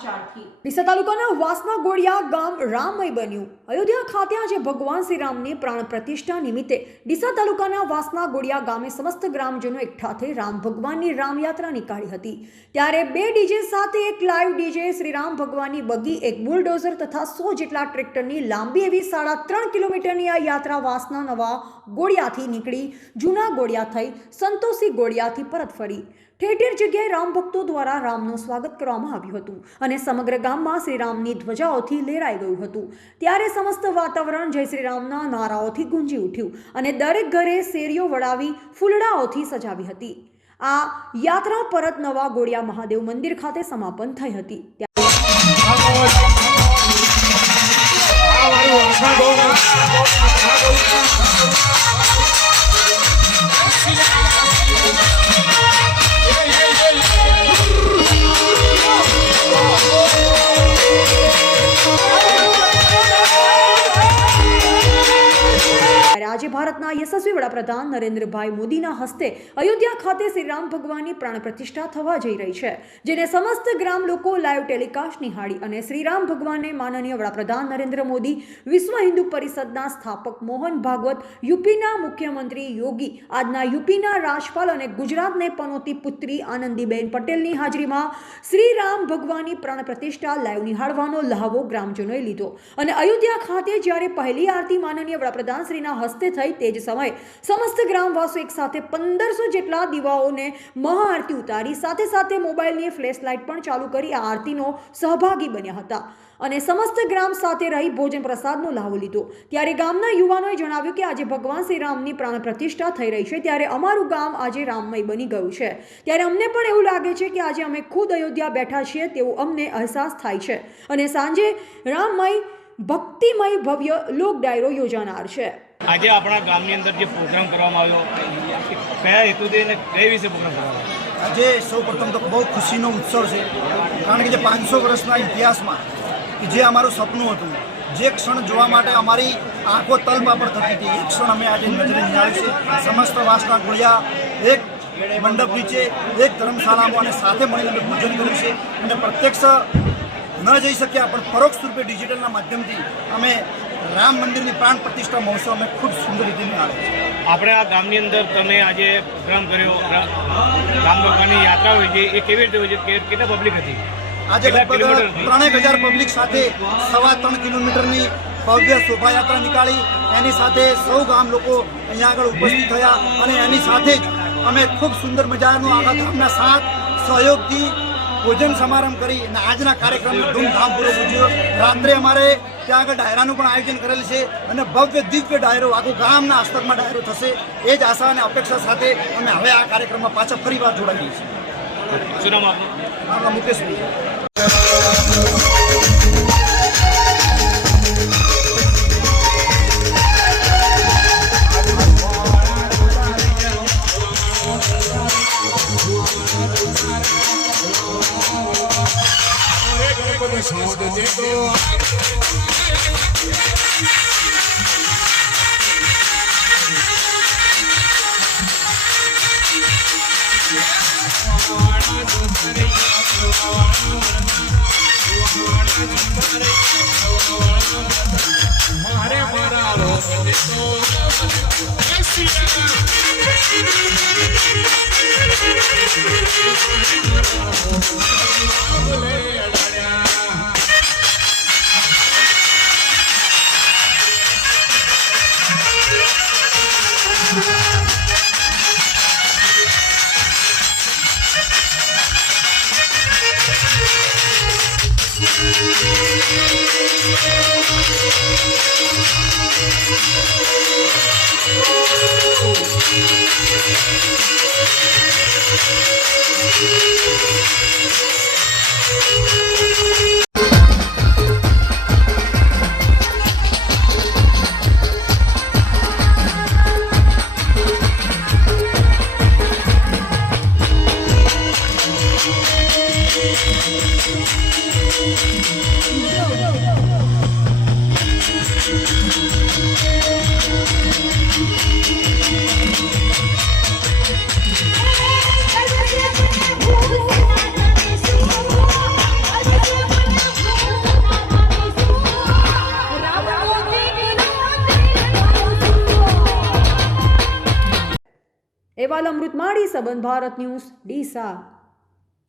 સમાચારથી ડીસા તાલુકાના વાસના ગોળિયા ગામ રામમય બન્યું। અયોધ્યા ખાતે આજે ભગવાન શ્રી રામની પ્રાણ પ્રતિષ્ઠા નિમિત્તે ડીસા તાલુકાના વાસના ગોળિયા ગામે સમસ્ત ગ્રામજનો એકઠા થઈ રામ ભગવાનની રામયાત્રા નીકાળી હતી। ત્યારે 2 ડીજે સાથે એક લાઈવ ડીજે, શ્રી રામ ભગવાનની બગી, એક બુલડોઝર તથા 100 જેટલા ટ્રેક્ટરની લાંબી એવી 3.5 કિલોમીટરની આ યાત્રા વાસના નવા ગોળિયાથી નીકળી જૂના ગોળિયા થઈ સંતોષી ગોળિયાથી પરત ફરી ઠેર ઠેર જગ્યાએ રામ ભક્તો દ્વારા રામનું સ્વાગત કરવામાં આવ્યું હતું અને સમગ્ર ગામમાં શ્રી રામની ધ્વજાઓથી લહેરાઈ ગયું હતું। ત્યારે સમસ્ત વાતાવરણ જય શ્રી રામના નારાઓથી ગુંજી ઉઠ્યું અને દરેક ઘરે શેરીઓ વડાવી ફૂલડાઓથી સજાવી હતી। આ યાત્રા પરત નવા ગોળિયા મહાદેવ મંદિર ખાતે સમાપન થઈ હતી। આજે ભારતના યશસ્વી વડાપ્રધાન નરેન્દ્રભાઈ મોદીના હસ્તે અયોધ્યા ખાતે શ્રી રામ ભગવાનની પ્રાણ પ્રતિષ્ઠા થવા જઈ રહી છે, જેને સમસ્ત ગ્રામ લોકો લાઈવ ટેલિકાસ્ટ નિહાળી અને શ્રી રામ ભગવાનને માનનીય વડાપ્રધાન નરેન્દ્ર મોદી, વિશ્વ હિન્દુ પરિષદના સ્થાપક મોહન ભાગવત, યુપીના મુખ્યમંત્રી યોગી, આજના યુપીના રાજ્યપાલ અને ગુજરાતને પનોતી પુત્રી આનંદીબેન પટેલની હાજરીમાં શ્રી રામ ભગવાનની પ્રાણ પ્રતિષ્ઠા લાઈવ નિહાળવાનો લહાવો ગ્રામજનોએ લીધો અને અયોધ્યા ખાતે જ્યારે પહેલી આરતી માનનીય વડાપ્રધાન શ્રીના હસ્તે થઈ તે જ સમયે સમસ્ત ગ્રામવાસીઓ એક સાથે 1500 જેટલા દીવાઓને મહાઆરતી ઉતારી સાથે સાથે મોબાઈલની ફ્લેશ લાઇટ પણ ચાલુ કરી આ આરતીનો સહભાગી બન્યા હતા અને સમસ્ત ગ્રામ સાથે રહી ભોજન પ્રસાદનો લાવો લીધો। ત્યારે ગામના યુવાનોએ જણાવ્યું કે આજે ભગવાન શ્રી રામની પ્રાણ પ્રતિષ્ઠા થઈ રહી છે, ત્યારે અમારું ગામ આજે રામમય બની ગયું છે। ત્યારે અમને પણ એવું લાગે છે કે આજે અમે ખુદ અયોધ્યા બેઠા છીએ તેવો અમને અહેસાસ થાય છે અને સાંજે રામમય ભક્તિમય ભવ્ય લોક ડાયરો યોજાનાર છે। આજે આપણા ગામની અંદર જે પ્રોગ્રામ કરવામાં આવ્યો, કયા હેતુથી અને કઈ વિશે પ્રોગ્રામ કરવામાં આવ્યો? આજે સૌ પ્રથમ તો બહુ ખુશીનો ઉત્સવ છે, કારણ કે જે 500 વર્ષના ઇતિહાસમાં જે અમારું સપનું હતું, જે ક્ષણ જોવા માટે અમારી આંખો તલપાપડ થતી હતી, એ ક્ષણ અમે આજે નજરે નિહાળી છે। સમસ્ત વાસના ગોળિયા એક મંડપ નીચે, એક ધર્મશાળામાં અને સાથે મળીને અમે પૂજન કર્યું છે અને પ્રત્યક્ષ ન જઈ શક્યા પણ પરોક્ષ રૂપે ડિજિટલના માધ્યમથી અમે રામ મંદિરની પ્રાણ પ્રતિષ્ઠા મહોત્સવ અમે ખૂબ સુંદર રીતે નિહાળ્યો છે। આપણે આ ગામની અંદર તમે આજે પ્રોગ્રામ કર્યો, રામ ભગવાનની યાત્રા હોય છે, એ કેવી રીતે હોય છે, કેટલા પબ્લિક હતી? આજે લગભગ 3000 પબ્લિક સાથે 3.5 કિલોમીટરની ભવ્ય શોભાયાત્રા નીકાળી, એની સાથે સૌ ગામ લોકો અહીંયા આગળ ઉપસ્થિત થયા અને એની સાથે જ અમે ખૂબ સુંદર મજાનું આખા ગામના સાથ સહયોગથી ભોજન સમારંભ કરી અને આજના કાર્યક્રમને ધૂમધામપૂર્વક ઉજવ્યો। રાત્રે અમારે ત્યાં આગળ ડાયરાનું પણ આયોજન કરેલ છે અને ભવ્ય દિવ્ય ડાયરો આખું ગામના અસ્તરમાં ડાયરો થશે, એ જ આશા અને અપેક્ષા સાથે અમે હવે આ કાર્યક્રમમાં પાછા ફરી વાર જોડાઈએ છીએ। શું નામ આપનું? આપણા મુકેશભાઈ। અહેવાલ અમૃત માળી, સંબંધ ભારત ન્યૂઝ, ડીસા.